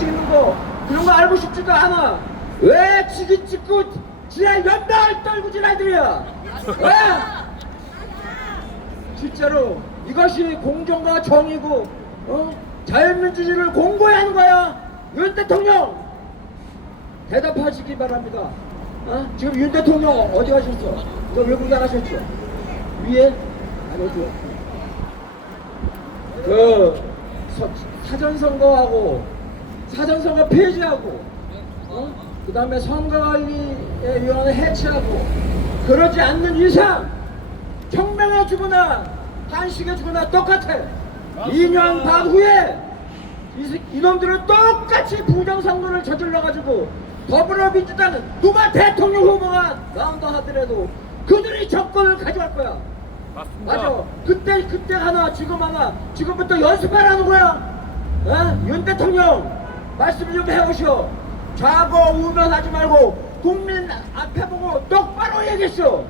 찍는 거 그런 거 알고 싶지도 않아. 왜 지기 찍고 지랄 연달 떨고 지랄들이야? 왜? 실제로 이것이 공정과 정의고 자유민주주의를 공고히 하는 거야. 윤 대통령 대답하시기 바랍니다. 지금 윤 대통령 어디 가셨어? 저 외국 나가셨죠? 위에? 아니죠. 사전선거하고 사전선거 폐지하고 그 다음에 선거관리위원회 해체하고 그러지 않는 이상 청명에 죽으나 한식에 죽으나 똑같아. 2년 반 후에 이놈들은 똑같이 부정선거를 저질러가지고 더불어민주당은 누가 대통령 후보가 나온다 하더라도 그들이 정권을 가져갈 거야. 맞습니다. 맞아. 그때 하나 지금 하나 지금부터 연습하라는 거야. 윤 대통령 말씀 좀 해오시오. 좌고 우면하지 말고 국민 앞에 보고 똑바로 얘기했어.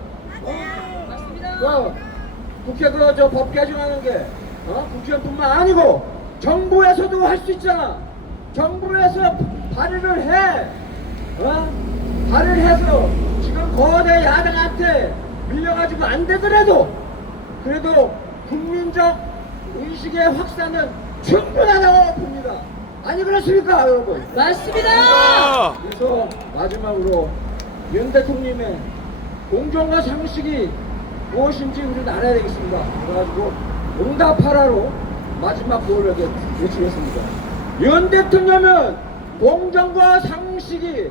맞습니다. 국회 저 법 개정하는 게 국회뿐만 아니고 정부에서도 할 수 있잖아. 정부에서 발의를 해. 발의를 해서 지금 거대 야당한테 밀려가지고 안 되더라도 그래도 국민적 의식의 확산은 충분하다고 봅니다. 아니 그렇습니까 여러분? 맞습니다. 그래서 마지막으로 윤 대통령의 공정과 상식이 무엇인지 우리는 알아야 되겠습니다. 그래가지고 응답하라로 마지막 구호를 외치겠습니다. 윤 대통령은 공정과 상식이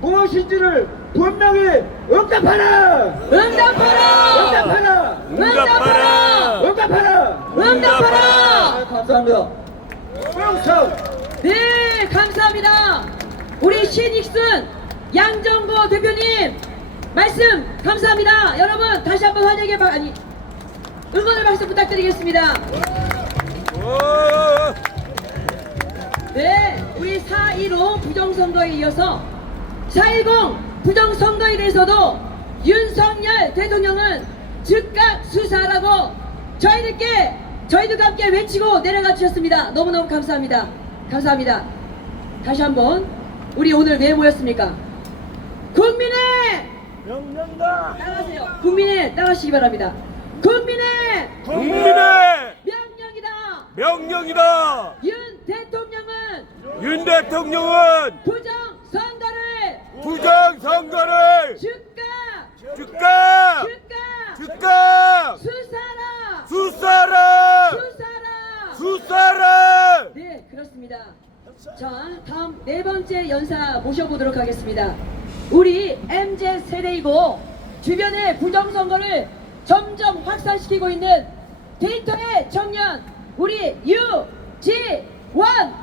무엇인지를 분명히 응답하라! 응답하라. 응답하라! 응답하라. 응답하라! 응답하라. 감사합니다. 명성! 네, 감사합니다. 우리 신익순 양정보 대표님 말씀 감사합니다. 여러분 다시 한번 응원의 박수 부탁드리겠습니다. 네, 우리 4.15 부정선거에 이어서 4.10 부정선거에 대해서도 윤석열 대통령은 즉각 수사하라고 저희들과 함께 외치고 내려가 주셨습니다. 너무너무 감사합니다. 감사합니다. 다시 한번 우리 오늘 왜 모였습니까? 국민의 명령다! 따라하세요. 국민의 따라하시기 바랍니다. 국민의 명령이다. 명령이다. 윤 대통령은 윤 대통령은 부정선거를 즉각 수사라. 네, 그렇습니다. 자, 다음 네 번째 연사 모셔보도록 하겠습니다. 우리 MZ 세대이고 주변의 부정선거를 점점 확산시키고 있는 데이터의 청년 우리 유지원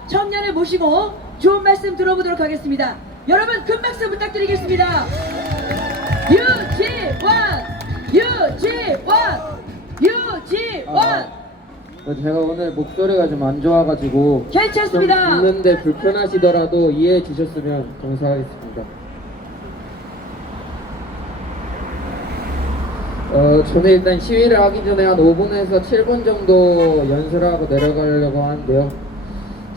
청년을 모시고 좋은 말씀 들어보도록 하겠습니다. 여러분 큰 박수 부탁드리겠습니다. 유지원. 제가 오늘 목소리가 좀 안 좋아가지고 괜찮습니다. 좀 듣는데 불편하시더라도 이해해 주셨으면 감사하겠습니다. 저는 일단 시위를 하기 전에 한 5분에서 7분 정도 연설을 하고 내려가려고 하는데요.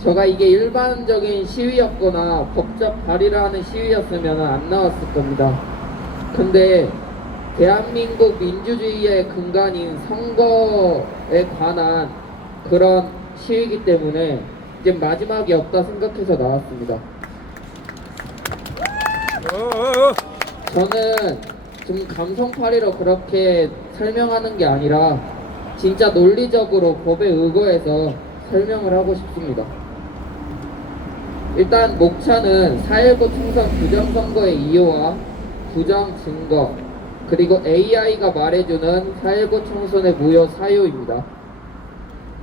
제가 이게 일반적인 시위였거나 법적 발의를 하는 시위였으면 안 나왔을 겁니다. 근데 대한민국 민주주의의 근간인 선거에 관한 그런 시위이기 때문에 이제 마지막이 없다 생각해서 나왔습니다. 저는 좀 감성팔이로 그렇게 설명하는 게 아니라 진짜 논리적으로 법에 의거해서 설명을 하고 싶습니다. 일단 목차는 4.19 총선 부정선거의 이유와 부정 증거 그리고 AI가 말해주는 4.19 총선의 무효 사유입니다.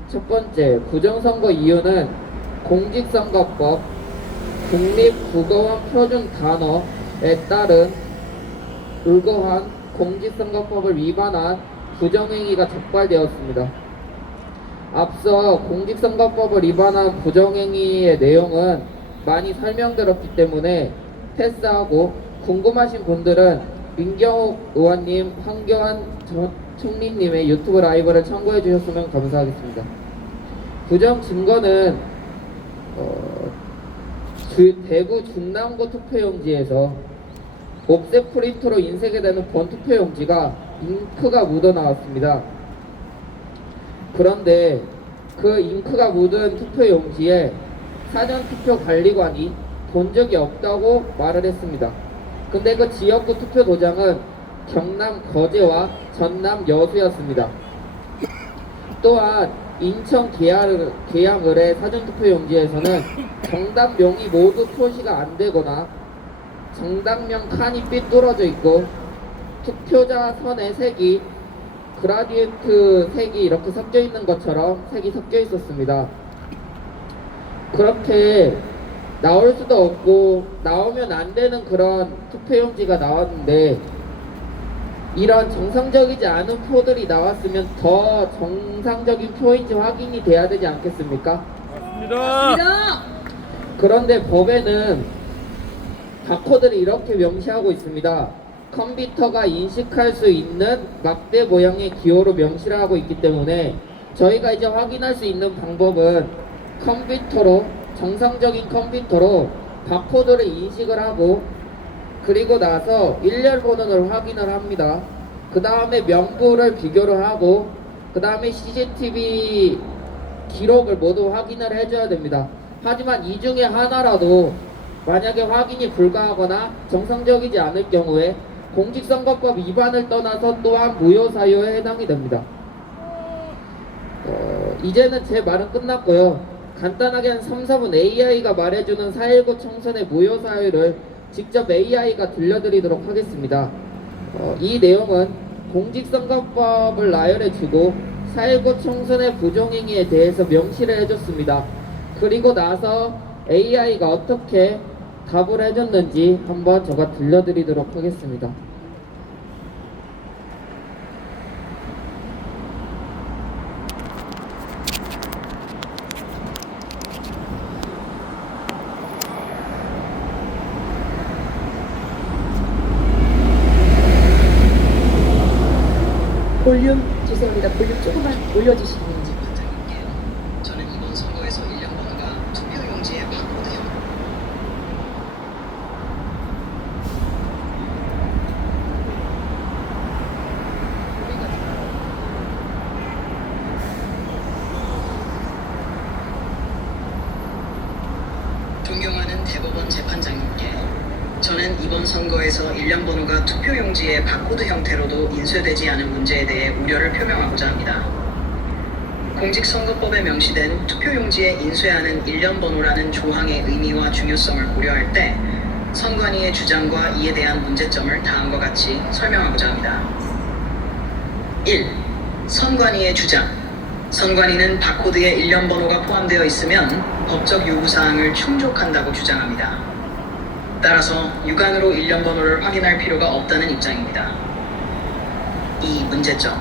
첫 번째, 부정선거 이유는 공직선거법 국립국어원 표준 단어에 따른 의거한 공직선거법을 위반한 부정행위가 적발되었습니다. 앞서 공직선거법을 위반한 부정행위의 내용은 많이 설명드렸기 때문에 패스하고 궁금하신 분들은 민경욱 의원님, 황교안 총리님의 유튜브 라이브를 참고해 주셨으면 감사하겠습니다. 부정 증거는 대구 중남구 투표용지에서 옵셋 프린터로 인쇄가 되는 본 투표용지가 잉크가 묻어 나왔습니다. 그런데 그 잉크가 묻은 투표용지에 사전투표관리관이 본 적이 없다고 말을 했습니다. 근데 그 지역구 투표 도장은 경남 거제와 전남 여수였습니다. 또한 인천 계양을의 사전투표용지에서는 정답명이 모두 표시가 안 되거나 정답명 칸이 삐뚤어져 있고 투표자 선의 색이 그라디엔트 색이 이렇게 섞여 있는 것처럼 색이 섞여 있었습니다. 그렇게 나올 수도 없고 나오면 안 되는 그런 투표용지가 나왔는데 이런 정상적이지 않은 표들이 나왔으면 더 정상적인 표인지 확인이 돼야 되지 않겠습니까? 맞습니다. 그런데 법에는 바코드를 이렇게 명시하고 있습니다. 컴퓨터가 인식할 수 있는 막대 모양의 기호로 명시를 하고 있기 때문에 저희가 이제 확인할 수 있는 방법은 정상적인 컴퓨터로 바코드를 인식을 하고 그리고 나서 일렬 번호를 확인을 합니다. 그 다음에 명부를 비교를 하고 그 다음에 CCTV 기록을 모두 확인을 해줘야 됩니다. 하지만 이 중에 하나라도 만약에 확인이 불가하거나 정상적이지 않을 경우에 공직선거법 위반을 떠나서 또한 무효사유에 해당이 됩니다. 이제는 제 말은 끝났고요. 간단하게 한 3, 4분 AI가 말해주는 4.19 총선의 무효사유를 직접 AI가 들려드리도록 하겠습니다. 이 내용은 공직선거법을 나열해주고 4.19 총선의 부정행위에 대해서 명시를 해줬습니다. 그리고 나서 AI가 어떻게 답을 해줬는지 한번 제가 들려드리도록 하겠습니다. 볼륨 죄송합니다. 볼륨 조금만 올려주시는지. 저는 이번 선거에서 1년 번호가 투표용지에 바코드형 존경하는 대법원 재판장님께 저는 이번 선거에서 1년 번호가 투표용지의 바코드 형태로도 인쇄되지 않은 문제에 대해 우려를 표명하고자 합니다. 공직선거법에 명시된 투표용지에 인쇄하는 1년 번호라는 조항의 의미와 중요성을 고려할 때 선관위의 주장과 이에 대한 문제점을 다음과 같이 설명하고자 합니다. 1. 선관위의 주장. 선관위는 바코드에 1년 번호가 포함되어 있으면 법적 요구사항을 충족한다고 주장합니다. 따라서 육안으로 1년 번호를 확인할 필요가 없다는 입장입니다. 2. 문제점.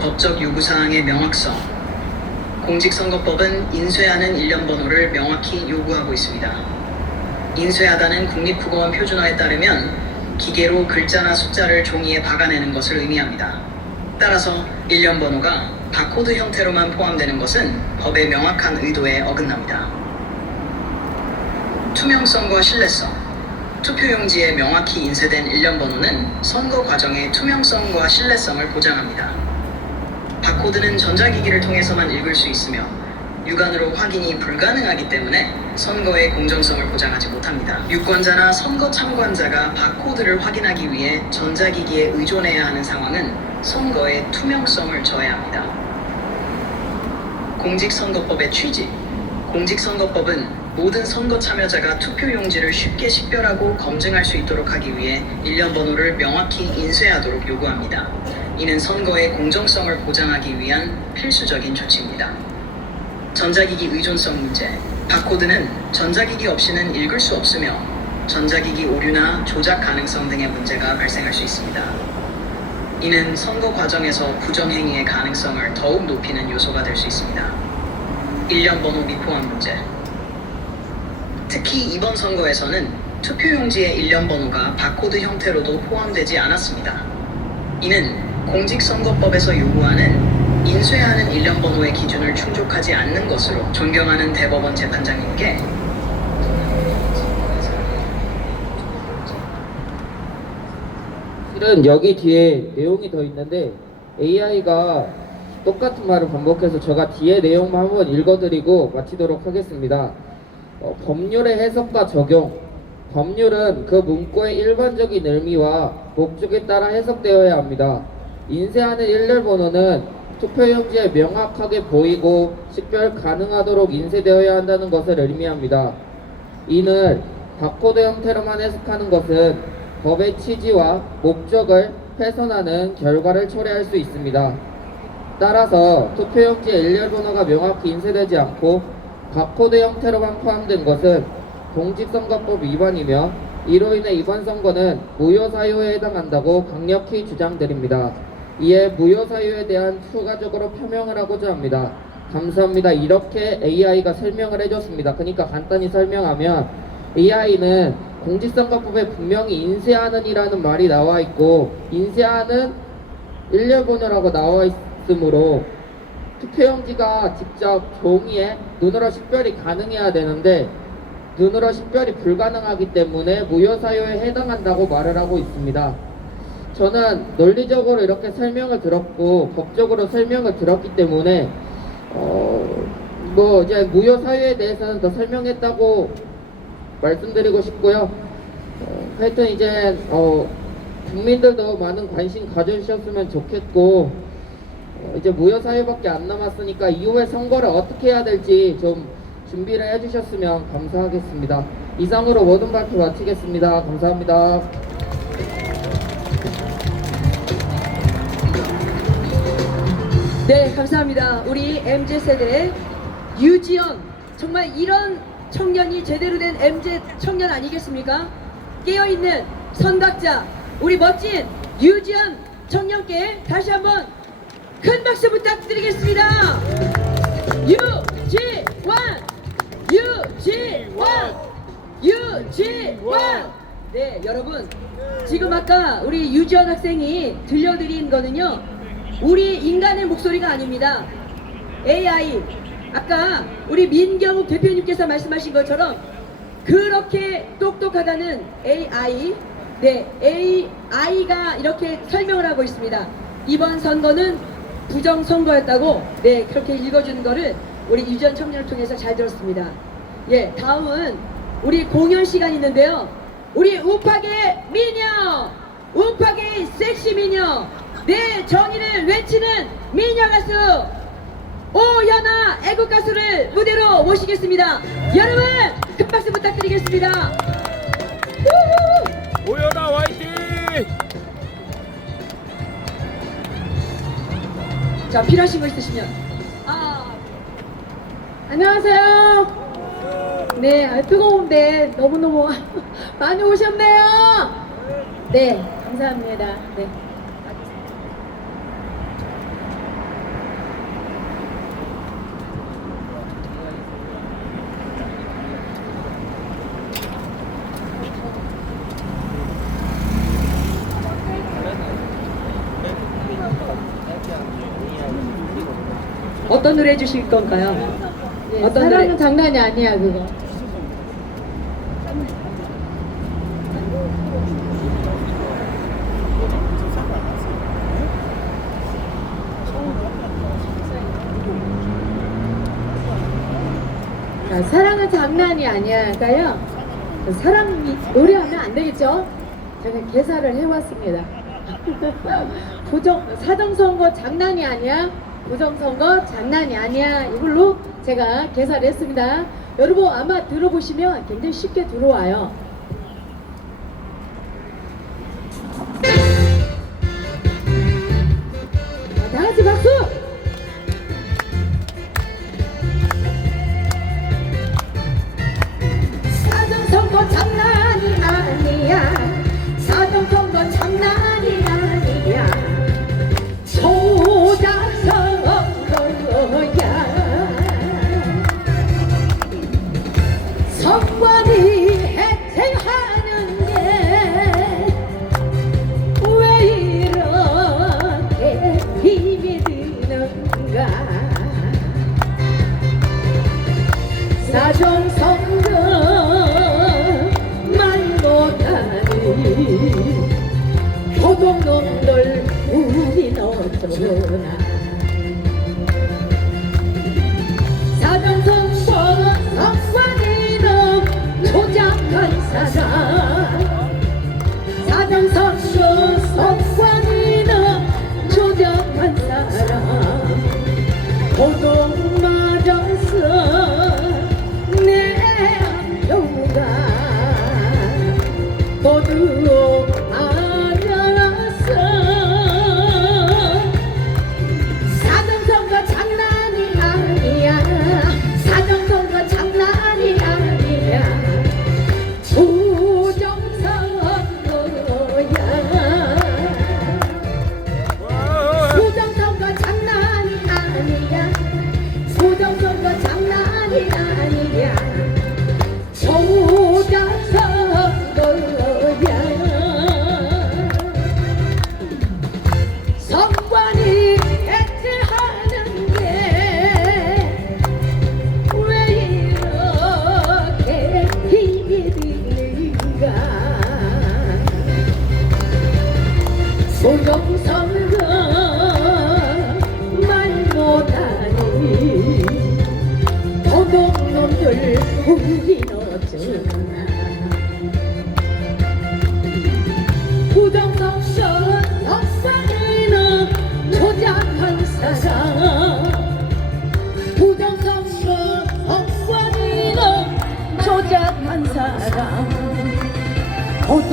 법적 요구사항의 명확성. 공직선거법은 인쇄하는 1년 번호를 명확히 요구하고 있습니다. 인쇄하다는 국립국어원 표준어에 따르면 기계로 글자나 숫자를 종이에 박아내는 것을 의미합니다. 따라서 1년 번호가 바코드 형태로만 포함되는 것은 법의 명확한 의도에 어긋납니다. 투명성과 신뢰성. 투표용지에 명확히 인쇄된 1년 번호는 선거 과정의 투명성과 신뢰성을 보장합니다. 바코드는 전자기기를 통해서만 읽을 수 있으며 육안으로 확인이 불가능하기 때문에 선거의 공정성을 보장하지 못합니다. 유권자나 선거 참관자가 바코드를 확인하기 위해 전자기기에 의존해야 하는 상황은 선거의 투명성을 저해합니다. 공직선거법의 취지. 공직선거법은 모든 선거 참여자가 투표용지를 쉽게 식별하고 검증할 수 있도록 하기 위해 1년 번호를 명확히 인쇄하도록 요구합니다. 이는 선거의 공정성을 보장하기 위한 필수적인 조치입니다. 전자기기 의존성 문제. 바코드는 전자기기 없이는 읽을 수 없으며 전자기기 오류나 조작 가능성 등의 문제가 발생할 수 있습니다. 이는 선거 과정에서 부정행위의 가능성을 더욱 높이는 요소가 될 수 있습니다. 1년 번호 미포함 문제. 특히 이번 선거에서는 투표용지의 1년 번호가 바코드 형태로도 포함되지 않았습니다. 이는 공직선거법에서 요구하는 인쇄하는 1년 번호의 기준을 충족하지 않는 것으로 존경하는 대법원 재판장님께 실은 여기 뒤에 내용이 더 있는데 AI가 똑같은 말을 반복해서 제가 뒤에 내용만 한번 읽어드리고 마치도록 하겠습니다. 법률의 해석과 적용. 법률은 그 문구의 일반적인 의미와 목적에 따라 해석되어야 합니다. 인쇄하는 일렬 번호는 투표용지에 명확하게 보이고 식별 가능하도록 인쇄되어야 한다는 것을 의미합니다. 이는 바코드 형태로만 해석하는 것은 법의 취지와 목적을 훼손하는 결과를 초래할 수 있습니다. 따라서 투표용지에 일렬 번호가 명확히 인쇄되지 않고 바코드 형태로만 포함된 것은 공직선거법 위반이며 이로 인해 이번 선거는 무효사유에 해당한다고 강력히 주장드립니다. 이에 무효사유에 대한 추가적으로 표명을 하고자 합니다. 감사합니다. 이렇게 AI가 설명을 해줬습니다. 그러니까 간단히 설명하면 AI는 공직선거법에 분명히 인쇄하는 이라는 말이 나와 있고 인쇄하는 일렬번호라고 나와 있으므로 투표용지가 직접 종이에 눈으로 식별이 가능해야 되는데 눈으로 식별이 불가능하기 때문에 무효사유에 해당한다고 말을 하고 있습니다. 저는 논리적으로 이렇게 설명을 들었고 법적으로 설명을 들었기 때문에 이제 무효사유에 대해서는 더 설명했다고 말씀드리고 싶고요. 하여튼 이제 국민들도 많은 관심 가져주셨으면 좋겠고 이제 무효사유밖에 안 남았으니까 이후에 선거를 어떻게 해야 될지 좀 준비를 해주셨으면 감사하겠습니다. 이상으로 모든 발표 마치겠습니다. 감사합니다. 네, 감사합니다. 우리 MZ세대 유지연, 정말 이런 청년이 제대로 된 MZ 청년 아니겠습니까? 깨어있는 선각자 우리 멋진 유지연 청년께 다시 한번 큰 박수 부탁드리겠습니다. 유지원. 네, 여러분 지금 아까 우리 유지원 학생이 들려드린 거는요 우리 인간의 목소리가 아닙니다. AI, 아까 우리 민경욱 대표님께서 말씀하신 것처럼 그렇게 똑똑하다는 AI, 네, AI가 이렇게 설명을 하고 있습니다. 이번 선거는 부정선거였다고, 네, 그렇게 읽어주는 거를 우리 유전 청년을 통해서 잘 들었습니다. 예, 다음은 우리 공연 시간이 있는데요. 우리 우파계 미녀, 우파계 섹시 미녀, 내 정의를 외치는 미녀 가수 오연아 애국 가수를 무대로 모시겠습니다. 여러분 큰 박수 부탁드리겠습니다. 오연아 화이팅! 자, 필요하신 거 있으시면. 안녕하세요. 네, 뜨거운데 너무너무 많이 오셨네요. 네, 감사합니다. 네. 어떤 노래 해주실 건가요? 네, 어떤 사랑은 노래? 장난이 아니야 그거. 자, 사랑은 장난이 아니야가요. 사랑이 노래하면 안 되겠죠? 제가 개사를 해왔습니다. 사정선거 장난이 아니야. 부정선거 장난이 아니야. 이걸로 제가 개사를 했습니다. 여러분 아마 들어보시면 굉장히 쉽게 들어와요. 자, 다 같이 박수! 사정선거 장난이 아니야. 사정선거 장난이 아니야. 소자선거야. 선관위 혜택 부정선거 역사는 조작한 사람 부정선거 역사는 조작한 사람 고통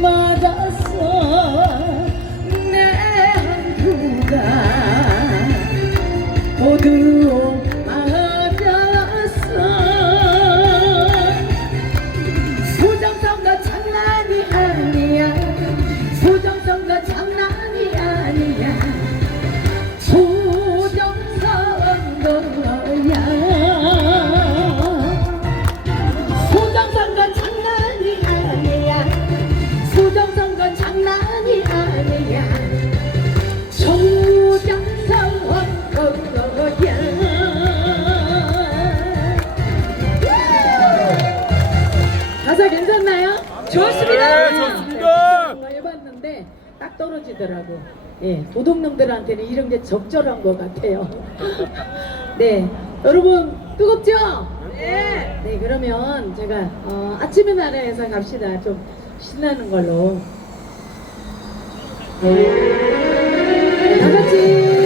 맞았어 내 한두가 모두 맞았어 부정선거 장난이 아니야 부정선거 장난이 아니야 부정선거야 부정선거 장난이 아니야 부정선거 장난이 아니야 가사 괜찮나요? 좋습니다. 네, 좋습니다. 정말 해봤는데 딱 떨어지더라고. 예, 도둑놈들한테는 이런 게 적절한 것 같아요. 네, 여러분 뜨겁죠? 네. 네, 그러면 제가 아침의 나라에서 갑시다. 좀 신나는 걸로. 다 같이.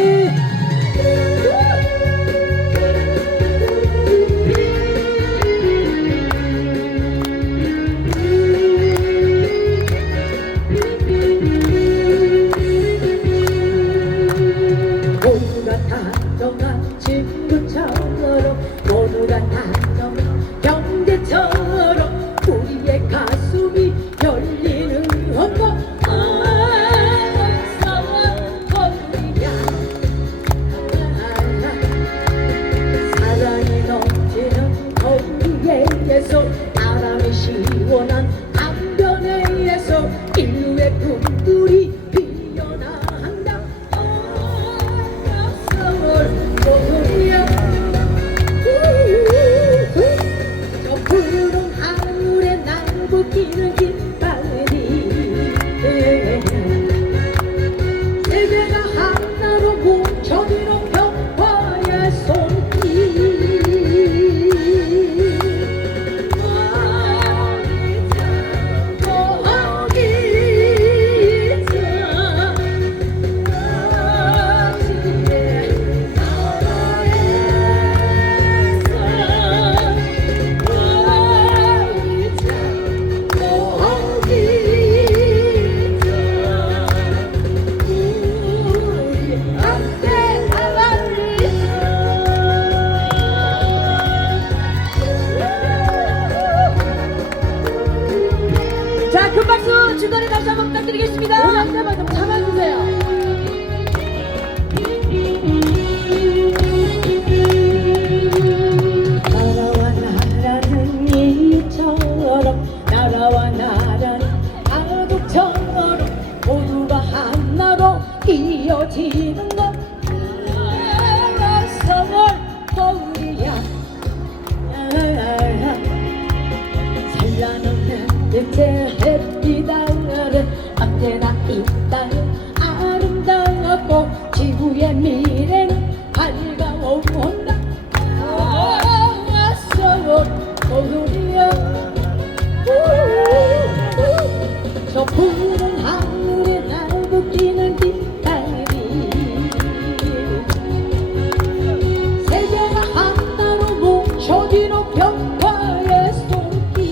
모두가 다정한 친구처럼 모두가 다정한 형제처럼 우리의 가슴이 열리는 헌거 사랑이 넘치는 거리에서 바람이 시원한 강변에서 인류의 꿈들이 피어난다 서울 소리야 저 푸른 하늘에 날부끼는 깃발이 세계가 하나로 뭉쳐지는 벽화의 손길 자, 큰 박수 중간에 다시 한번 부탁드리겠습니다. 오늘 때마다 좀 잡아주세요. 나라와 나라는 이처럼 나라와 나라는 가족처럼 모두가 하나로 이어지는 것 서울 거울이야 찬란한 빛의 햇빛 아래 언제나 이 땅은 아름답고 지구의 미래는 밝아온다 서울 거울이야 저 푸른 하늘에 날부끼는 깃발이 세계가 하나로 뭉쳐지는 벽화의 손길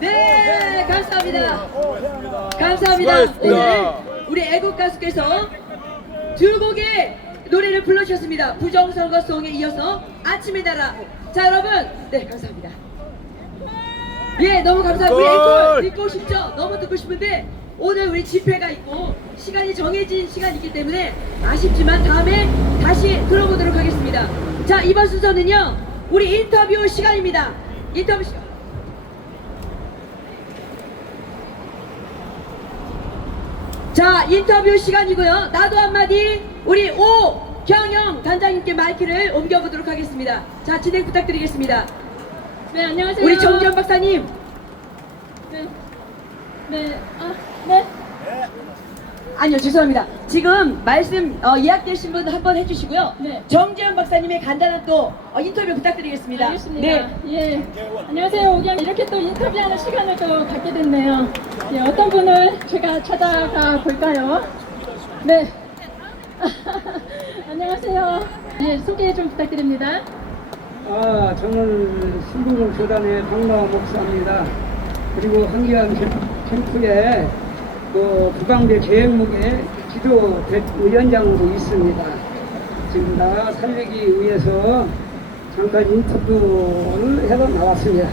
네, 감사합니다. 감사합니다. 수고하셨습니다. 오늘 우리 애국 가수께서 두 곡의 노래를 불러주셨습니다. 부정선거송에 이어서 아침의 나라. 자, 여러분, 네, 감사합니다. 예, 너무 감사합니다. 우리 앵콜 듣고 싶죠? 너무 듣고 싶은데 오늘 우리 집회가 있고 시간이 정해진 시간이기 때문에 아쉽지만 다음에 다시 들어보도록 하겠습니다. 자, 이번 순서는요, 우리 인터뷰 시간입니다. 인터뷰 시간. 자, 인터뷰 시간이고요. 나도 한마디 우리 오경영 단장님께 마이크를 옮겨보도록 하겠습니다. 자, 진행 부탁드리겠습니다. 네, 안녕하세요. 우리 정지현 박사님. 네. 네. 아, 네. 아니요, 죄송합니다. 지금 말씀 예약되신 분 한번 해주시고요. 네. 정지현 박사님의 간단한 또 인터뷰 부탁드리겠습니다. 알겠습니다. 네. 예. 안녕하세요. 오경 이렇게 또 인터뷰하는 시간을 또 갖게 됐네요. 예, 어떤 분을 제가 찾아가 볼까요? 네. 안녕하세요. 예, 소개 좀 부탁드립니다. 저는 신부공 교단의 박마호 목사입니다. 그리고 한기환 캠프에 그 국방대 계획목에 기도 위원장으로 있습니다. 지금 나 살리기 위해서 잠깐 인터뷰를 해서 나왔습니다.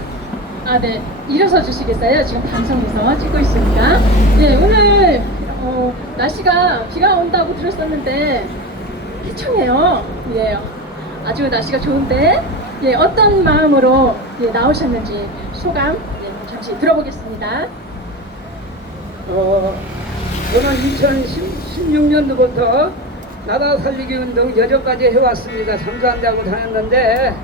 아, 네. 일어서 주시겠어요? 지금 방송에서 찍고 있으니까. 네, 오늘 날씨가 비가 온다고 들었었는데 해청해요. 예, 아주 날씨가 좋은데 예, 어떤 마음으로 예, 나오셨는지 소감 예, 잠시 들어보겠습니다. 저는 2016년도부터 나라 살리기 운동 여전까지 해왔습니다. 잠수한다고 다녔는데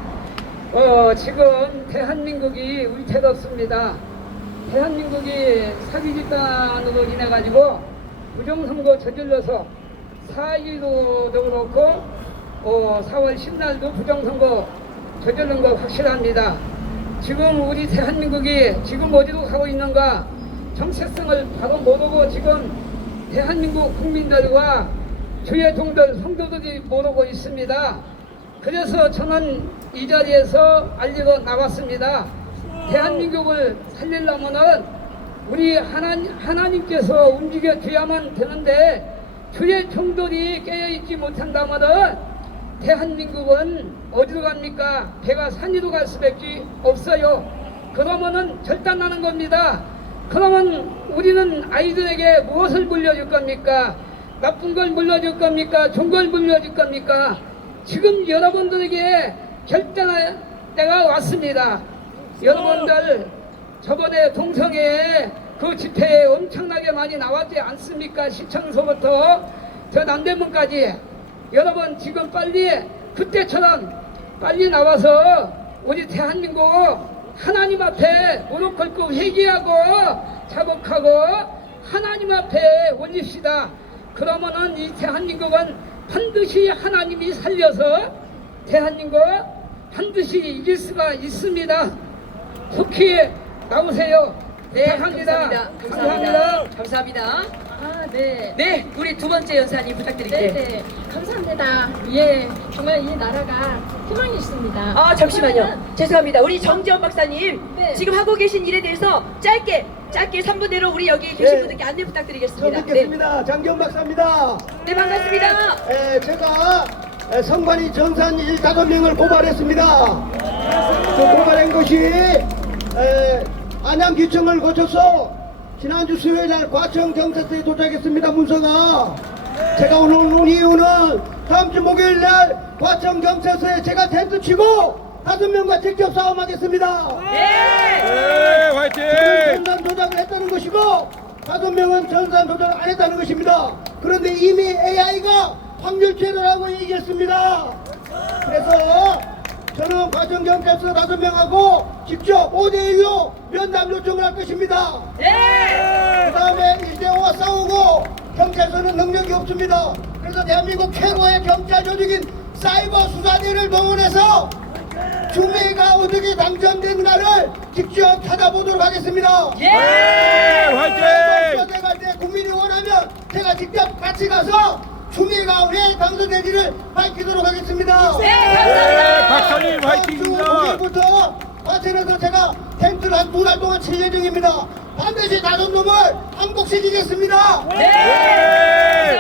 지금 대한민국이 위태롭습니다. 대한민국이 사기 집단으로 인해가지고 부정선거 저질러서 4일도 그렇고 4월 10날도 부정선거 저지른 거 확실합니다. 지금 우리 대한민국이 지금 어디로 가고 있는가 정체성을 바로 모르고 지금 대한민국 국민들과 주의 종들 성도들이 모르고 있습니다. 그래서 저는 이 자리에서 알리러 나왔습니다. 대한민국을 살리려면은 우리 하나님께서 움직여 줘야만 되는데 주의 종들이 깨어있지 못한다면은 대한민국은 어디로 갑니까? 배가 산 위로 갈 수밖에 없어요. 그러면은 절단나는 겁니다. 그러면 우리는 아이들에게 무엇을 물려줄 겁니까? 나쁜 걸 물려줄 겁니까? 좋은 걸 물려줄 겁니까? 지금 여러분들에게 결단할 때가 왔습니다. 여러분들 저번에 동성애 그 집회에 엄청나게 많이 나왔지 않습니까? 시청소부터 저 남대문까지. 여러분 지금 빨리 그때처럼 빨리 나와서 우리 대한민국 하나님 앞에 무릎 꿇고 회개하고 자복하고 하나님 앞에 올립시다. 그러면은 이 대한민국은 반드시 하나님이 살려서 대한민국 반드시 이길 수가 있습니다. 속히 나오세요. 네, 합니다. 감사합니다. 감사합니다. 아, 네. 네, 우리 두 번째 연사님 부탁드릴게요. 네, 감사합니다. 예, 정말 이 나라가 희망이 있습니다. 잠시만요. 죄송합니다. 우리 정지현 박사님, 네. 지금 하고 계신 일에 대해서 짧게 3분 내로 우리 여기 계신 네. 분들께 안내 처음 부탁드리겠습니다. 뵙겠습니다. 장기현 박사입니다. 네, 반갑습니다. 제가 성관이 전산 15명을 고발했습니다. 그 고발한 것이 안양귀청을 거쳐서 지난주 수요일날 과천 경찰서에 도착했습니다. 문서가. 제가 오늘 온 이유는 다음주 목요일날 과천 경찰서에 제가 텐트 치고 5명과 직접 싸움하겠습니다. 네, 화이팅! 저는 전산 조작을 했다는 것이고 5명은 전산 조작을 안 했다는 것입니다. 그런데 이미 AI가 확률체를 하고 얘기했습니다. 그래서 저는 과천경찰서 5명하고 직접 5대1로 면담 요청을 할 것입니다. 네. 그 다음에 1대5와 싸우고 경찰서는 능력이 없습니다. 그래서 대한민국 최고의 경찰 조직인 사이버 수사대를 동원해서 주미가 어떻게 당첨됐는가를 직접 찾아보도록 하겠습니다. 예. 화이팅! 수사대 때 국민이 원하면 제가 직접 같이 가서 주미가 왜 당선된지를 밝히도록 하겠습니다. 네, 감사합니다. 박사님 화이팅입니다. 5일부터 과천에서 제가 텐트를 한 2달 동안 칠 예정입니다. 반드시 5놈을 항복시키겠습니다. 네.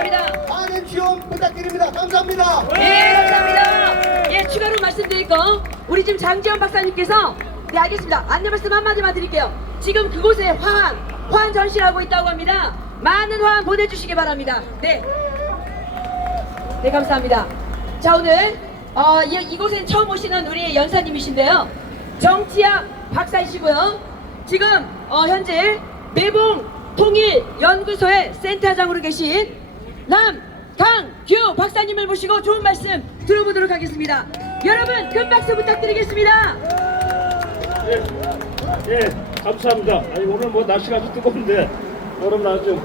감사합니다. 많은 지원 부탁드립니다. 감사합니다. 예, 감사합니다. 예, 추가로 말씀드릴 거, 우리 지금 장지현 박사님께서, 네, 알겠습니다. 안내 말씀 한마디만 드릴게요. 지금 그곳에 화환 전시를 하고 있다고 합니다. 많은 화환 보내주시기 바랍니다. 네. 네, 감사합니다. 자, 오늘 이곳엔 처음 오시는 우리 연사님이신데요. 정치학 박사이시고요. 지금 현재 매봉 통일연구소의 센터장으로 계신 남강규 박사님을 모시고 좋은 말씀 들어보도록 하겠습니다. 여러분 큰 박수 부탁드리겠습니다. 예, 감사합니다. 아니, 오늘 뭐 날씨가 아주 뜨거운데 여러분 아주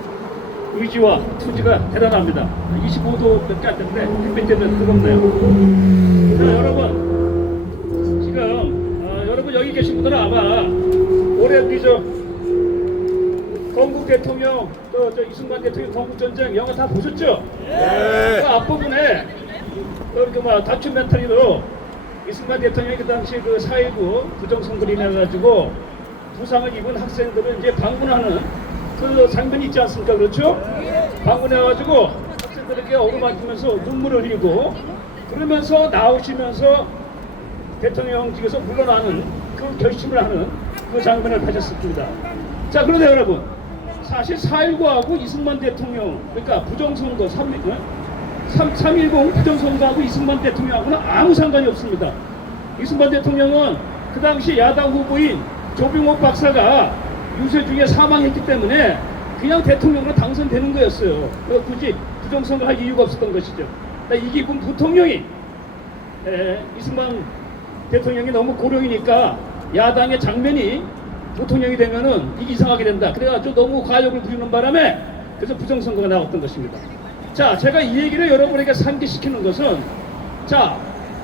의지와 투지가 대단합니다. 25도밖에 안 되는데 햇빛 때문에 뜨겁네요. 자, 여러분 지금 여러분 여기 계신 분들은 아마 올해 우리 건국 대통령 저 이승만 대통령 건국전쟁 영화 다 보셨죠? 그 앞부분에 이렇게 막 다큐멘터리로 이승만 대통령이 그 당시 그 4.19 부정선거로 인해 가지고 부상을 입은 학생들을 이제 방문하는 그 장면이 있지 않습니까? 그렇죠? 방문해가지고 학생들에게 어루만지면서 눈물을 흘리고 그러면서 나오시면서 대통령직에서 물러나는 그 결심을 하는 그 장면을 가졌습니다. 자, 그런데 여러분 사실 4.19하고 이승만 대통령 그러니까 부정선거 3.10 부정선거하고 이승만 대통령하고는 아무 상관이 없습니다. 이승만 대통령은 그 당시 야당 후보인 조병옥 박사가 유세 중에 사망했기 때문에 그냥 대통령으로 당선되는 거였어요. 굳이 부정선거 할 이유가 없었던 것이죠. 이기분 부통령이 이승만 대통령이 너무 고령이니까 야당의 장면이 부통령이 되면은 이게 이상하게 된다. 그래가지고 너무 과욕을 부리는 바람에 그래서 부정선거가 나왔던 것입니다. 자, 제가 이 얘기를 여러분에게 상기시키는 것은 자,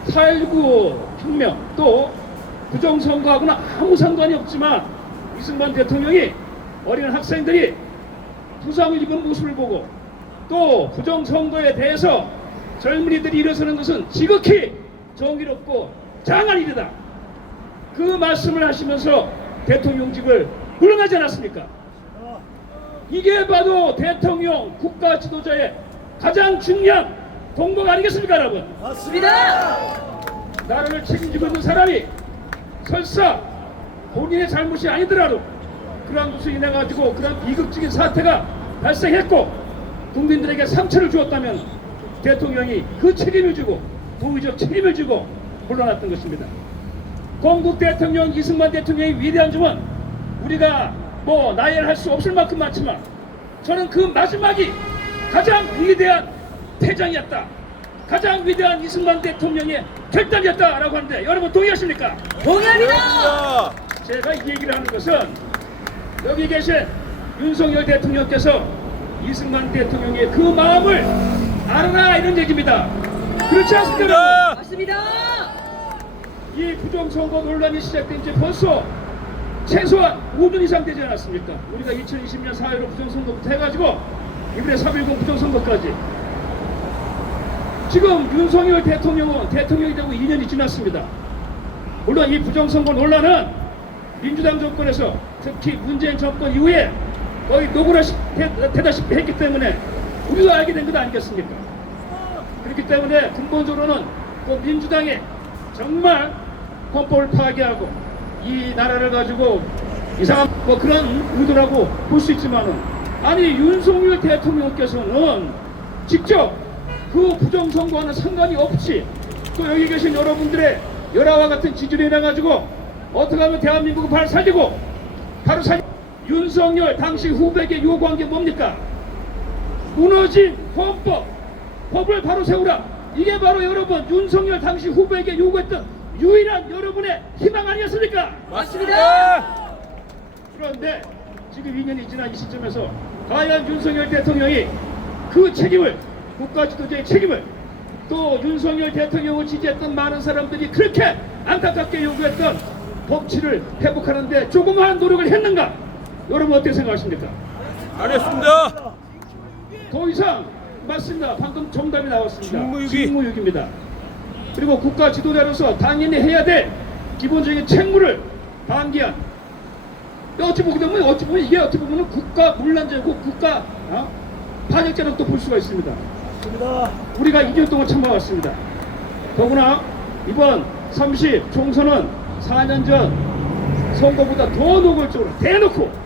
4.19 혁명 또 부정선거하고는 아무 상관이 없지만 이승만 대통령이 어린 학생들이 부상을 입은 모습을 보고 또 부정선거에 대해서 젊은이들이 일어서는 것은 지극히 정의롭고 장한 일이다. 그 말씀을 하시면서 대통령직을 물러나지 않았습니까? 이게 바로 대통령 국가 지도자의 가장 중요한 동복 아니겠습니까, 여러분? 맞습니다. 나라를 책임지고 있는 사람이 설사 본인의 잘못이 아니더라도 그러한 것으로 인해 가지고 그런 비극적인 사태가 발생했고 국민들에게 상처를 주었다면 대통령이 그 책임을 지고 도의적 책임을 지고 물러났던 것입니다. 건국 대통령 이승만 대통령의 위대한 점은 우리가 뭐 나열할 수 없을 만큼 많지만 저는 그 마지막이 가장 위대한 퇴장이었다. 가장 위대한 이승만 대통령의 결단이었다라고 하는데 여러분 동의하십니까? 동의합니다. 제가 이 얘기를 하는 것은 여기 계신 윤석열 대통령께서 이승만 대통령의 그 마음을 알아라 이런 얘기입니다. 그렇지 않습니까? 여러분? 맞습니다. 이 부정선거 논란이 시작된 지 벌써 최소한 5년 이상 되지 않았습니까? 우리가 2020년 4.15 부정선거부터 해가지고 이번에 3.10 부정선거까지 지금 윤석열 대통령은 대통령이 되고 2년이 지났습니다. 물론 이 부정선거 논란은 민주당 정권에서 특히 문재인 정권 이후에 거의 노골화되다시피 했기 때문에 우리가 알게 된 것 아니겠습니까? 그렇기 때문에 근본적으로는 그 민주당의 정말 헌법을 파괴하고 이 나라를 가지고 이상한 뭐 그런 의도라고 볼 수 있지만은 아니 윤석열 대통령께서는 직접 그 부정선거와는 상관이 없이 또 여기 계신 여러분들의 열화와 같은 지지를 인해 가지고 어떻게 하면 대한민국을 바로 살리고 윤석열 당시 후배에게 요구한 게 뭡니까? 무너진 헌법, 법을 바로 세우라. 이게 바로 여러분 윤석열 당시 후배에게 요구했던 유일한 여러분의 희망 아니었습니까? 맞습니다. 그런데 지금 2년이 지난 이 시점에서 과연 윤석열 대통령이 그 책임을 국가 지도자의 책임을 또 윤석열 대통령을 지지했던 많은 사람들이 그렇게 안타깝게 요구했던 법치를 회복하는데 조그마한 노력을 했는가? 여러분 어떻게 생각하십니까? 알겠습니다. 더 이상 맞습니다. 방금 정답이 나왔습니다. 직무유기. 직무유기입니다. 그리고 국가 지도자로서 당연히 해야 될 기본적인 책무를 방기한 어찌 보면 이게 어찌 보면 국가 문란죄고 국가 반역죄로 또 볼 수가 있습니다. 우리가 2년 동안 참아왔습니다. 더구나 이번 30 총선은 4년 전 선거보다 더 노골적으로 대놓고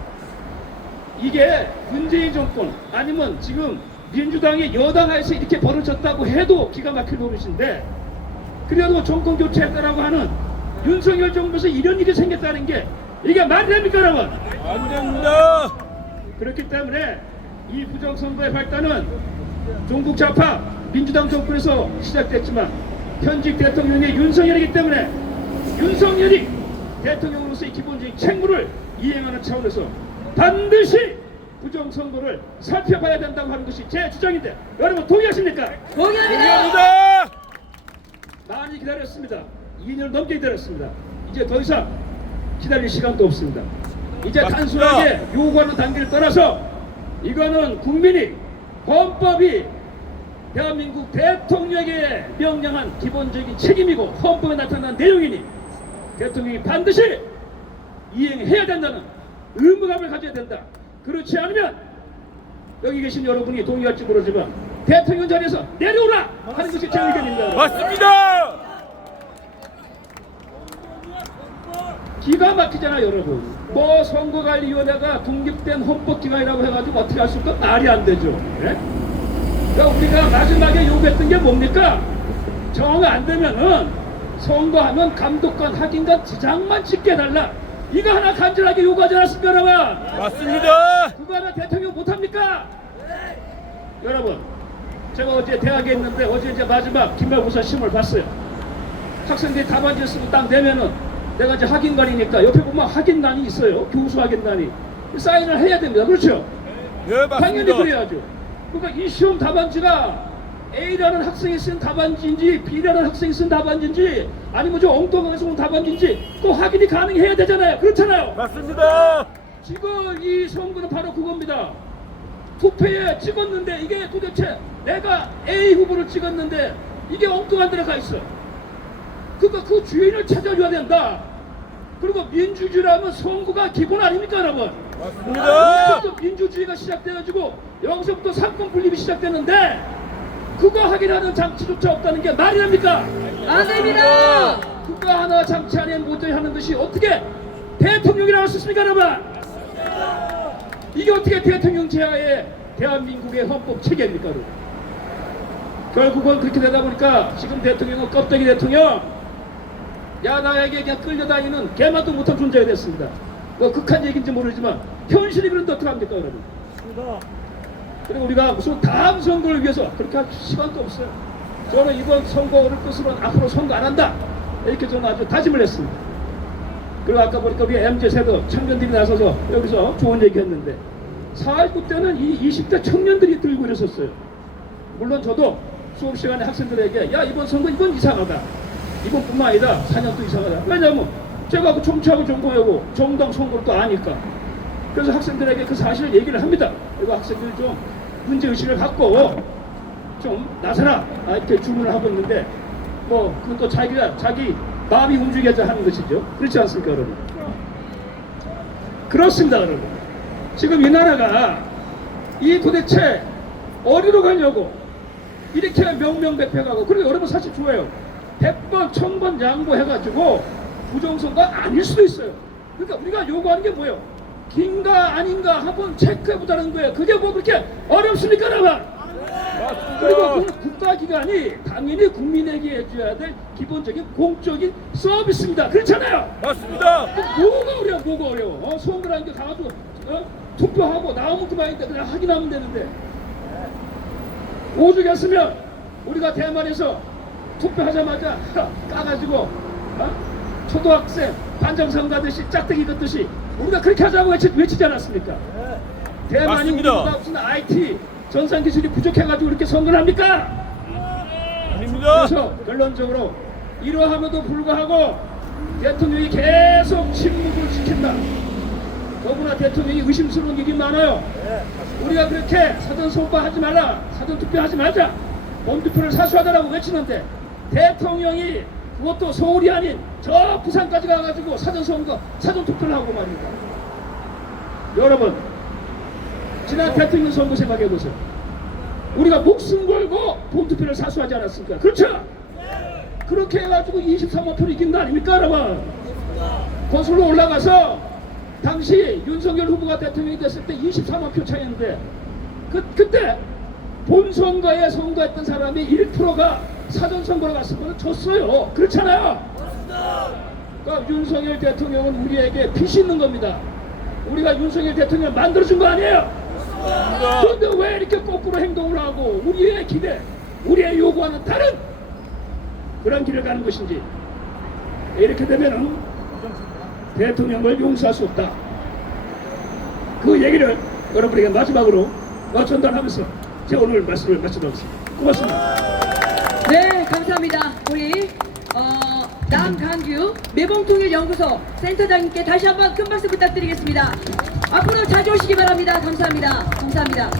이게 문재인 정권 아니면 지금 민주당이 여당에서 이렇게 벌어졌다고 해도 기가 막힐 노릇인데, 그래도 정권 교체했다라고 하는 윤석열 정부에서 이런 일이 생겼다는 게 이게 말이 됩니까, 여러분? 안 됩니다. 그렇기 때문에 이 부정선거의 발단은 종북 좌파 민주당 정권에서 시작됐지만 현직 대통령이 윤석열이기 때문에 윤석열이 대통령으로서의 기본적인 책무를 이행하는 차원에서 반드시 부정선거를 살펴봐야 된다고 하는 것이 제 주장인데, 여러분 동의하십니까? 동의합니다. 많이 기다렸습니다. 2년을 넘게 기다렸습니다. 이제 더 이상 기다릴 시간도 없습니다. 이제 맞습니다. 단순하게 요구하는 단계를 떠나서 이거는 국민이, 헌법이 대한민국 대통령에게 명령한 기본적인 책임이고 헌법에 나타난 내용이니 대통령이 반드시 이행해야 된다는 의무감을 가져야 된다. 그렇지 않으면 여기 계신 여러분이 동의할지 모르지만 대통령 자리에서 내려오라 하는 것이 제 의견입니다. 맞습니다. 기가 막히잖아, 여러분. 뭐 선거관리위원회가 독립된 헌법기관이라고 해가지고 어떻게 할 수 없고 말이 안 되죠. 네? 그러니까 우리가 마지막에 요구했던 게 뭡니까? 정 안 되면은 선거하면 감독관, 확인관, 지장만 찍게 해달라. 이거 하나 간절하게 요구하지 않았습니까, 여러분? 맞습니다. 그거 하나 대통령 못합니까? 여러분, 제가 어제 대학에 있는데 어제 이제 마지막 기말고사 시험을 봤어요. 학생들이 답안지를 쓰고 딱 내면은 내가 이제 확인관이니까 옆에 보면 확인란이 있어요. 교수 확인란이. 사인을 해야 됩니다. 그렇죠? 예, 맞습니다. 당연히 그래야죠. 그러니까 이 시험 답안지가 A라는 학생이 쓴 답안지인지 B라는 학생이 쓴 답안지인지 아니면 저 엉뚱하게 온 답안지인지 또 확인이 가능해야 되잖아요. 그렇잖아요. 맞습니다. 지금 이 선거는 바로 그겁니다. 투표에 찍었는데 이게 도대체 내가 A 후보를 찍었는데 이게 엉뚱한 데로 가 있어. 그러니까 그 주인을 찾아줘야 된다. 그리고 민주주의라면 선거가 기본 아닙니까, 여러분? 맞습니다. 여기서부터 민주주의가 시작돼가지고 여기서부터 상권 분립이 시작되는데 그거 확인하는 장치조차 없다는 게 말이 됩니까? 안 됩니다. 그거 하나 장치 안에 못하게 하는 것이 어떻게 대통령이라고 할 수 있습니까, 여러분? 이게 어떻게 대통령 제하에 대한민국의 헌법 체계입니까, 여러분? 결국은 그렇게 되다 보니까 지금 대통령은 껍데기 대통령, 야당에게 그냥 끌려다니는 개만도 못한 존재가 됐습니다. 뭐 극한 얘기인지 모르지만 현실이 그런데 어떡합니까, 여러분? 그리고 우리가 무슨 다음 선거를 위해서 그렇게 할 시간도 없어요. 저는 이번 선거를 끝으로는 앞으로 선거 안 한다, 이렇게 저는 아주 다짐을 했습니다. 그리고 아까 보니까 우리 MZ세대 청년들이 나서서 여기서 좋은 얘기 했는데 4.19 때는 이 20대 청년들이 들고 일었었어요. 물론 저도 수업 시간에 학생들에게 야, 이번 선거 이건 이상하다, 이번뿐만 아니라 4년도 이상하다. 왜냐면 제가 그 정치하고 전공하고 정당 선거를 또 아니까. 그래서 학생들에게 그 사실을 얘기를 합니다. 그리고 학생들이 좀 문제의식을 갖고 좀 나서라 이렇게 주문을 하고 있는데 뭐 그건 또 자기 마음이 움직여져 하는 것이죠. 그렇지 않습니까, 여러분? 그렇습니다, 여러분. 지금 이 나라가 이 도대체 어디로 가려고 이렇게 명명백백하고, 그리고 여러분 사실 좋아요. 100번 1000번 양보해가지고 부정선거가 아닐 수도 있어요. 그러니까 우리가 요구하는 게 뭐예요? 긴가 아닌가 한번 체크해보자는 거예요. 그게 뭐 그렇게 어렵습니까, 여러분? 그리고 그 국가기관이 당연히 국민에게 해줘야 될 기본적인 공적인 서비스입니다. 그렇잖아요? 맞습니다. 뭐가 어려워, 뭐가 어려워? 선거라는 게 가가지고 투표하고 나오면 그만인데 그냥 확인하면 되는데, 오죽했으면 우리가 대만에서 투표하자마자 까가지고 초등학생 반정상 가듯이 짝대기 걷듯이 우리가 그렇게 하자고 외치지 않았습니까? 대만이 맞습니다. 우리보다 무슨 IT 전산 기술이 부족해가지고 이렇게 선거를 합니까? 아닙니다. 그래서 결론적으로 이러함에도 불구하고 대통령이 계속 침묵을 지킨다. 더구나 대통령이 의심스러운 일이 많아요. 우리가 그렇게 사전 선거하지 말라, 사전 투표하지 말자, 본투표를 사수하자라고 외치는데 대통령이 그것도 서울이 아닌 저 부산까지 가가지고 사전 선거, 사전 투표를 하고 말입니다. 여러분, 지난 대통령 선거 생각해보세요. 우리가 목숨 걸고 본투표를 사수하지 않았습니까? 그렇죠? 그렇게 해가지고 23만 표를 이긴 거 아닙니까, 여러분? 거슬러 올라가서 당시 윤석열 후보가 대통령이 됐을 때 24만 표 차이였는데 그때 본선거에 선거했던 사람이 1%가 사전선거로 갔으면 졌어요. 그렇잖아요. 그러니까 윤석열 대통령은 우리에게 빚이 있는 겁니다. 우리가 윤석열 대통령 만들어준 거 아니에요. 그런데 왜 이렇게 거꾸로 행동을 하고 우리의 기대, 우리의 요구하는 다른 그런 길을 가는 것인지. 이렇게 되면은 대통령을 용서할 수 없다. 그 얘기를 여러분에게 마지막으로 전달하면서 제가 오늘 말씀을 마치도록 하겠습니다. 고맙습니다. 네, 감사합니다. 우리 남강규 매봉통일연구소 센터장님께 다시 한번 큰 박수 부탁드리겠습니다. 앞으로 자주 오시기 바랍니다. 감사합니다. 감사합니다.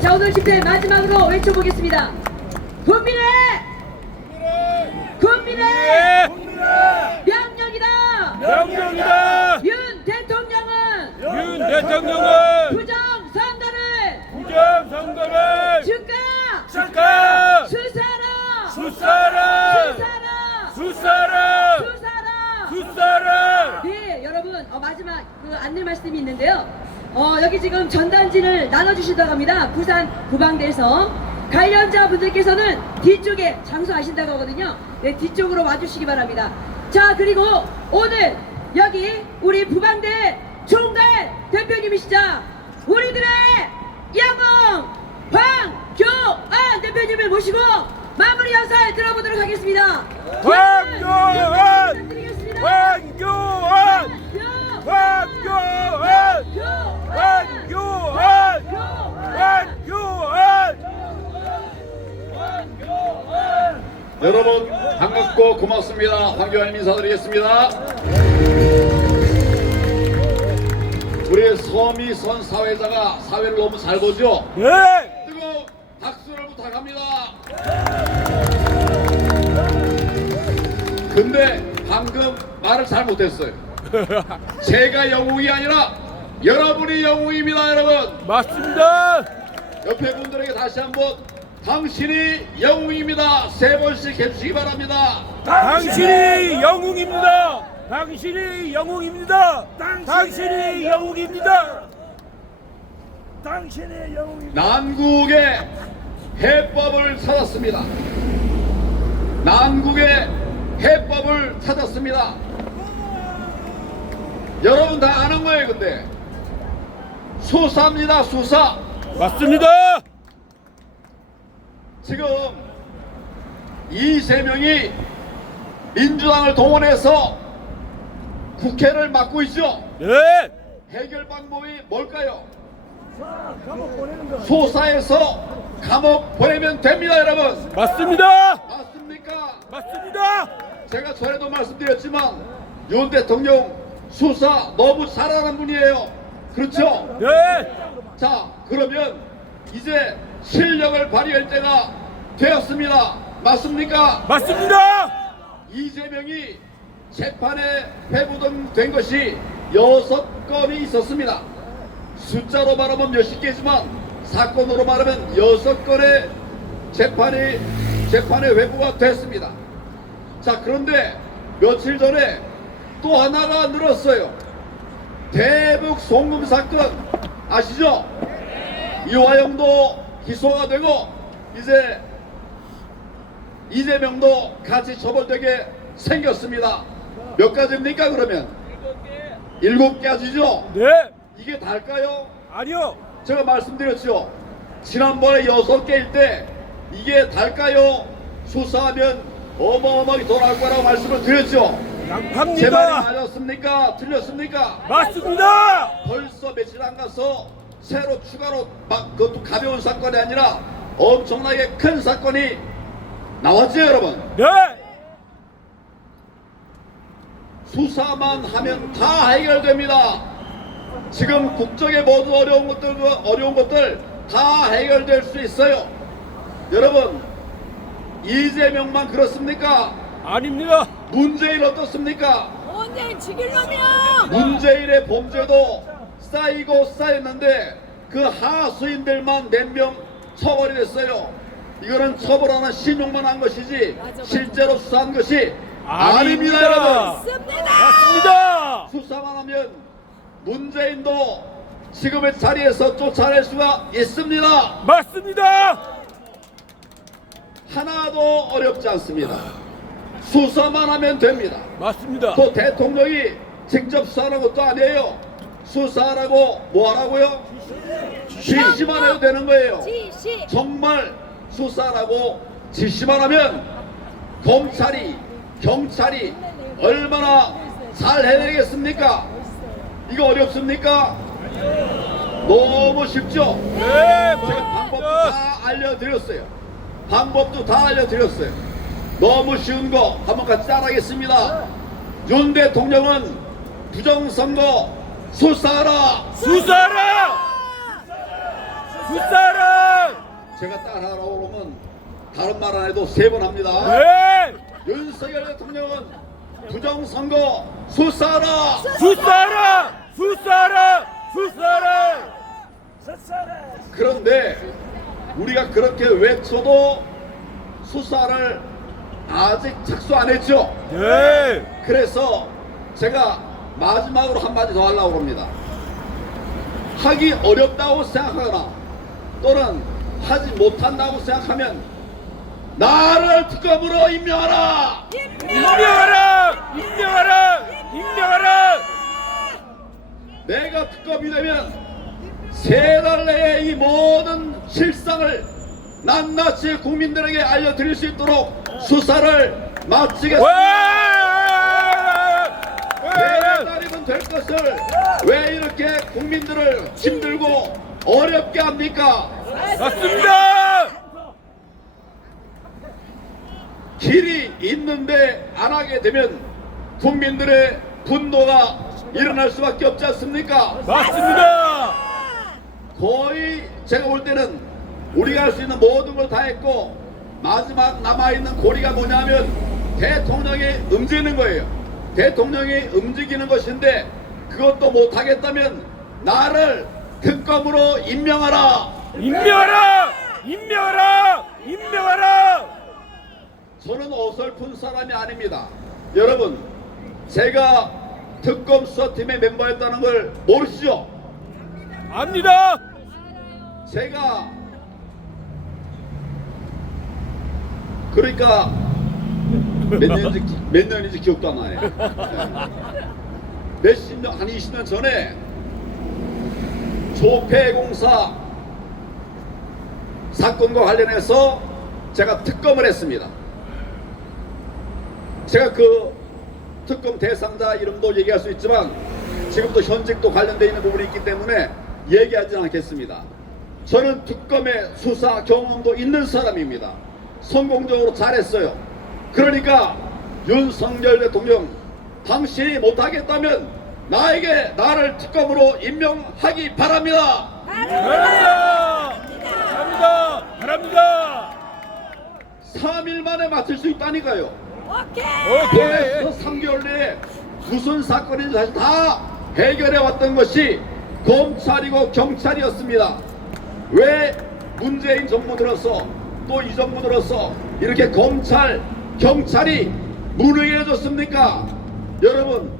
자, 오늘 집회 마지막으로 외쳐보겠습니다. 국민의 명령이다. 명령이다. 윤 대통령은 윤 대통령은 부정선거를 즉각 수사라. 수사라. 네, 여러분 마지막 그 안내 말씀이 있는데요. 여기 지금 전단지를 나눠주신다고 합니다. 부산 구방대에서 관련자 분들께서는 뒤쪽에 장소하신다고 하거든요. 네, 뒤쪽으로 와주시기 바랍니다. 자, 그리고 오늘 여기 우리 부방대 총괄 대표님이시죠. 우리들의 영웅 황교안 대표님을 모시고 마무리 연설 들어보도록 하겠습니다. 황교안! 부탁드리겠습니다. 황교안! 여러분 반갑고 고맙습니다. 황교안 인사드리겠습니다. 우리 서미선 사회자가 사회를 너무 잘 보죠? 네. 뜨거운 박수를 부탁합니다. 근데 방금 말을 잘못했어요. 제가 영웅이 아니라 여러분이 영웅입니다. 여러분 맞습니다. 옆에 분들에게 다시 한번 당신이 영웅입니다. 3번씩 해주시기 바랍니다. 당신이 영웅입니다. 당신이 영웅입니다. 당신이 영웅입니다. 당신이 영웅입니다. 난국의 해법을 찾았습니다. 난국의 해법을 찾았습니다. 여러분 다 아는 거예요. 근데 수사입니다. 수사. 맞습니다. 지금 이재명이 민주당을 동원해서 국회를 막고 있죠. 네. 해결 방법이 뭘까요? 수사해서 감옥 보내면 됩니다. 여러분 맞습니다. 맞습니까? 맞습니다. 제가 전에도 말씀드렸지만 윤 대통령 수사 너무 잘하는 분이에요. 그렇죠? 네. 자, 그러면 이제 실력을 발휘할 때가 되었습니다. 맞습니까? 맞습니다. 이재명이 재판에 회부된 것이 6건이 있었습니다. 숫자로 말하면 몇십 개지만 사건으로 말하면 6건의 재판에 회부가 됐습니다. 자, 그런데 며칠 전에 또 하나가 늘었어요. 대북 송금 사건 아시죠? 이화영도 기소가 되고 이제 이재명도 같이 처벌되게 생겼습니다. 몇 가지입니까 그러면? 7가지죠? 네. 이게 달까요? 아니요. 제가 말씀드렸죠. 지난번에 6개일 때 이게 달까요? 수사하면 어마어마하게 더 나올 거라고 말씀을 드렸죠. 제 말이 양파입니다. 맞았습니까? 틀렸습니까? 맞습니다. 벌써 며칠 안 가서 새로 추가로 막 그것도 가벼운 사건이 아니라 엄청나게 큰 사건이 나왔죠 여러분. 네. 수사만 하면 다 해결됩니다. 지금 국정의 모든 어려운 것들 다 해결될 수 있어요. 여러분 이재명만 그렇습니까? 아닙니다. 문재인 어떻습니까? 언제 죽일 놈이야! 문재인의 범죄도 쌓이고 쌓였는데 그 하수인들만 4명 처벌이 됐어요. 이거는 처벌하는 신용만 한 것이지 실제로 수사한 것이 아닙니다 여러분. 맞습니다. 수사만 하면 문재인도 지금의 자리에서 쫓아낼 수가 있습니다. 맞습니다. 하나도 어렵지 않습니다. 수사만 하면 됩니다. 맞습니다. 또 대통령이 직접 수사하는 것도 아니에요. 수사하라고 뭐 하라고요? 지시만 해도 되는 거예요. 정말 수사하라고 지시만 하면 검찰이, 경찰이 얼마나 잘 해내겠습니까? 이거 어렵습니까? 너무 쉽죠? 네, 제가 방법도 다 알려드렸어요. 방법도 다 알려드렸어요. 너무 쉬운 거 한번 같이 따라하겠습니다. 윤 대통령은 부정선거 수사하라! 수사라! 수사라! 제가 따라하라고 그러면 다른 말 안 해도 3번 합니다. 네! 윤석열 대통령은 부정선거 수사하라! 수사라! 수사라! 수사라! 그런데 우리가 그렇게 외쳐도 수사를 아직 착수 안 했죠. 네! 그래서 제가 마지막으로 한마디 더 하려고 합니다. 하기 어렵다고 생각하거나 또는 하지 못한다고 생각하면 나를 특검으로 임명하라! 임명하라! 임명하라! 임명하라! 내가 특검이 되면 3달 내에 이 모든 실상을 낱낱이 국민들에게 알려드릴 수 있도록 수사를 마치겠습니다. 3달이면 될 것을 왜 이렇게 국민들을 힘들고 어렵게 합니까? 맞습니다! 길이 있는데 안 하게 되면 국민들의 분노가 일어날 수밖에 없지 않습니까? 맞습니다! 거의 제가 볼 때는 우리가 할 수 있는 모든 걸 다 했고 마지막 남아있는 고리가 뭐냐면 대통령이 움직이는 거예요. 대통령이 움직이는 것인데 그것도 못하겠다면 나를 특검으로 임명하라! 임명하라! 임명하라! 임명하라! 저는 어설픈 사람이 아닙니다. 여러분, 제가 특검 수사팀의 멤버였다는 걸 모르시죠? 압니다! 제가 그러니까 몇 년인지 기억도 안 나네. 몇십 년, 한 20년 전에 조폐공사 사건과 관련해서 제가 특검을 했습니다. 제가 그 특검 대상자 이름도 얘기할 수 있지만 지금도 현직도 관련되어 있는 부분이 있기 때문에 얘기하지는 않겠습니다. 저는 특검의 수사 경험도 있는 사람입니다. 성공적으로 잘했어요. 그러니까 윤석열 대통령, 당신이 못하겠다면 나를 특검으로 임명하기 바랍니다. 바랍니다! 바랍니다! 바랍니다! 3일 만에 맡을 수 있다니까요. 오케이! 3개월 내에 무슨 사건인지 사실 다 해결해 왔던 것이 검찰이고 경찰이었습니다. 왜 문재인 정부 들어서 또 이 정부 들어서 이렇게 검찰, 경찰이 무능해졌습니까? 여러분,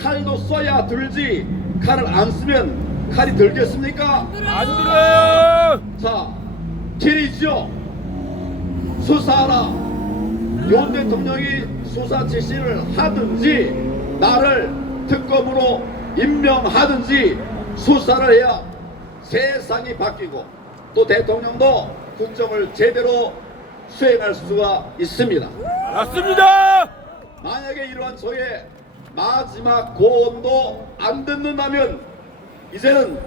칼도 써야 들지 칼을 안 쓰면 칼이 들겠습니까? 안 들어요! 자, 길이죠. 수사하라. 윤 대통령이 수사 지시를 하든지 나를 특검으로 임명하든지 수사를 해야 세상이 바뀌고 또 대통령도 국정을 제대로 수행할 수가 있습니다. 맞습니다! 만약에 이러한 저의 마지막 고언도 안 듣는다면 이제는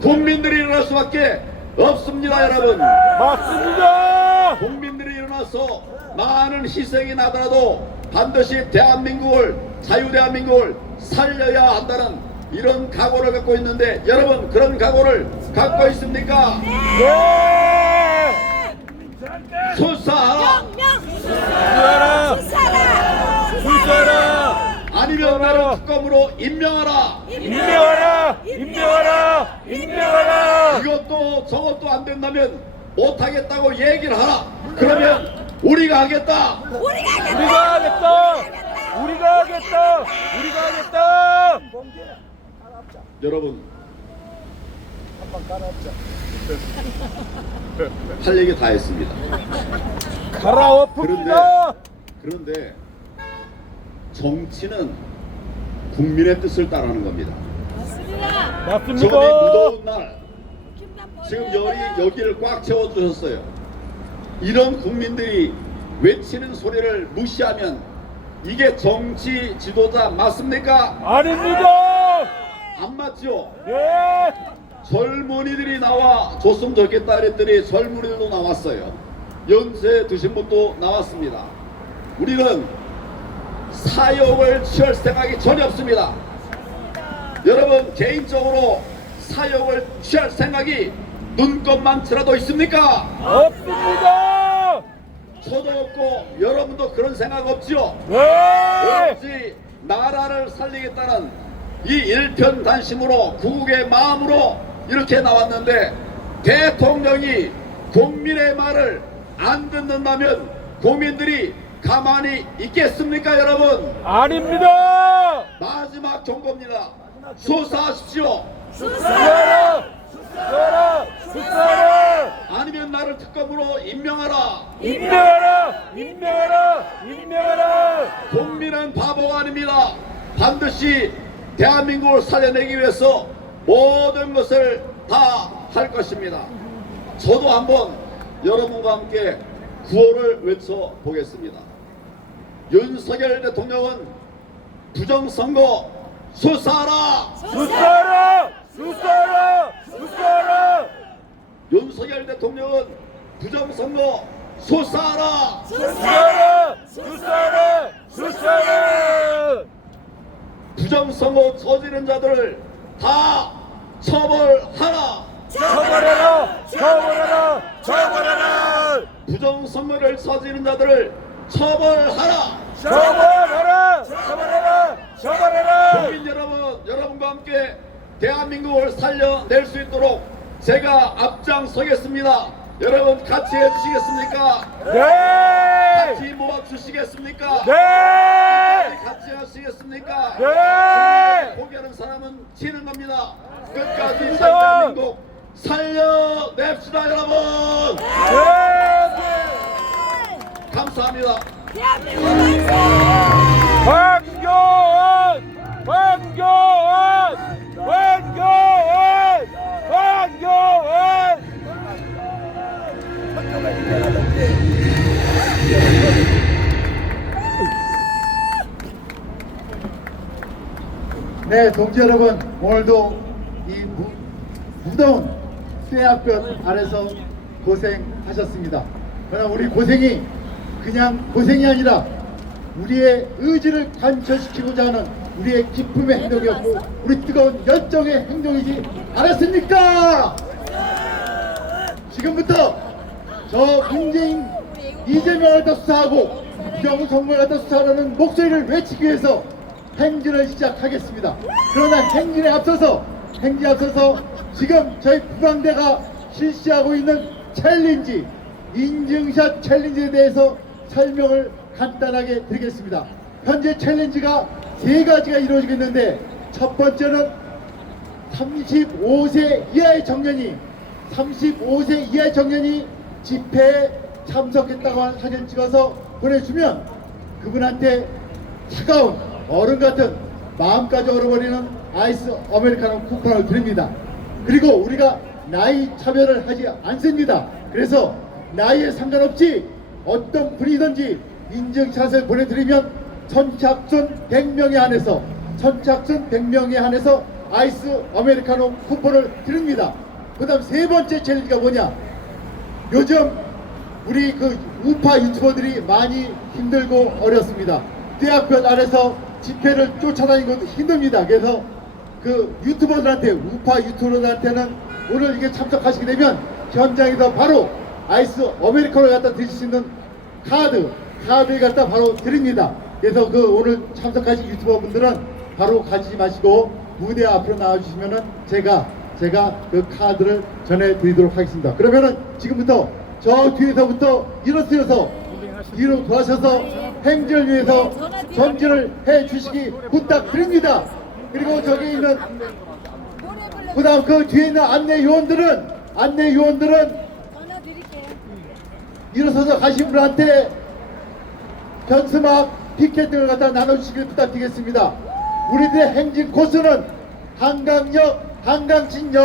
국민들이 일어날 수밖에 없습니다. 여러분, 맞습니다! 국민들이 일어나서 많은 희생이 나더라도 반드시 대한민국을, 자유대한민국을 살려야 한다는 이런 각오를 갖고 있는데 여러분, 그런 각오를 갖고 있습니까? 네! 수사하라! 수사라! 수사라! 아니면 나를 특검으로 임명하라! 임명하라! 임명하라! 임명하라! 이것도 저것도 안 된다면 못하겠다고 얘기를 하라! 그러면 우리가 하겠다! 우리가 하겠다! 우리가 하겠다! 우리가 하겠다! 여러분 할 얘기 다 했습니다. 갈아엎읍니다. 그런데 정치는 국민의 뜻을 따르는 겁니다. 맞습니다. 저는 무더운 날 지금 열이 여기를 꽉 채워주셨어요. 이런 국민들이 외치는 소리를 무시하면 이게 정치 지도자 맞습니까? 아닙니다. 안 맞죠? 네. 젊은이들이 나와 줬으면 좋겠다 그랬더니 젊은이들도 나왔어요. 연세 드신 분도 나왔습니다. 우리는 사역을 취할 생각이 전혀 없습니다. 여러분 개인적으로 사역을 취할 생각이 눈꼽만치라도 있습니까? 없습니다. 저도 없고 여러분도 그런 생각 없지요? 네. 오로지 나라를 살리겠다는 이 일편단심으로 국국의 마음으로 이렇게 나왔는데 대통령이 국민의 말을 안 듣는다면 국민들이 가만히 있겠습니까 여러분? 아닙니다. 마지막 경고입니다. 수사하십시오. 수사하라. 수사하라. 수사하라. 아니면 나를 특검으로 임명하라. 임명하라. 임명하라. 임명하라. 국민은 바보가 아닙니다. 반드시 대한민국을 살려내기 위해서 모든 것을 다 할 것입니다. 저도 한번 여러분과 함께 구호를 외쳐보겠습니다. 윤석열 대통령은 부정선거 수사하라! 수사하라. 수사하라. 수사하라. 윤석열 대통령은 부정선거 수사하라! 수사하라. 수사하라. 수사하라. 부정선거 저지른 자들을 다 처벌하라! 처벌하라. 처벌하라. 처벌하라. 부정선거를 저지른 자들을 처벌하라! 처벌하라. 처벌하라. 처벌하라. 국민 여러분, 여러분과 함께 대한민국을 살려낼 수 있도록 제가 앞장서겠습니다. 여러분 같이 해주시겠습니까? 네. 같이 모아주시겠습니까? 네. 같이 하시겠습니까? 네. 포기하는 사람은 지는 겁니다. 끝까지 맞습니다. 대한민국 살려냅시다 여러분. 네. 감사합니다. 황교안! 황교안! 황교안! 황교안! 네, 동지 여러분, 오늘도 이 무더운 쇠약볕 아래서 고생하셨습니다. 그러나 우리 고생이 그냥 고생이 아니라 우리의 의지를 관철시키고자 하는 우리의 기쁨의 행동이었고 우리 뜨거운 열정의 행동이지 않았습니까? 지금부터 저 문재인 이재명을 갖다 수사하고 부정선거를 갖다 수사하라는 목소리를 외치기 위해서 행진을 시작하겠습니다. 그러나 행진에 앞서서 지금 저희 부방대가 실시하고 있는 챌린지, 인증샷 챌린지에 대해서 설명을 간단하게 드리겠습니다. 현재 챌린지가 3가지가 이루어지고 있는데 첫 번째는 35세 이하의 청년이 집회에 참석했다고 하는 사진 찍어서 보내주면 그분한테 차가운 얼음 같은 마음까지 얼어버리는 아이스 아메리카노 쿠폰을 드립니다. 그리고 우리가 나이 차별을 하지 않습니다. 그래서 나이에 상관없이 어떤 분이든지 인증샷을 보내드리면 선착순 100명에 한해서 아이스 아메리카노 쿠폰을 드립니다. 그 다음 세 번째 챌린지가 뭐냐, 요즘 우리 그 우파 유튜버들이 많이 힘들고 어렵습니다. 떼약볕 아래서 집회를 쫓아다니는 것도 힘듭니다. 그래서 그 유튜버들한테, 우파 유튜버들한테는 오늘 이게 참석하시게 되면 현장에서 바로 아이스 아메리카노를 갖다 드실 수 있는 카드를 갖다 바로 드립니다. 그래서 그 오늘 참석하신 유튜버 분들은 바로 가지지 마시고 무대 앞으로 나와주시면은 제가 그 카드를 전해드리도록 하겠습니다. 그러면은 지금부터 저 뒤에서부터 일어서서 뒤로 돌아서서 행진을 위해서 전진을 해 주시기 부탁드립니다. 그리고 저기 있는 그다음 그 뒤에 있는 안내 요원들은 일어서서 가신 분한테 현수막 피켓등을 갖다 나눠주시길 부탁드리겠습니다. 우리들의 행진 코스는 한강역, 한강진역,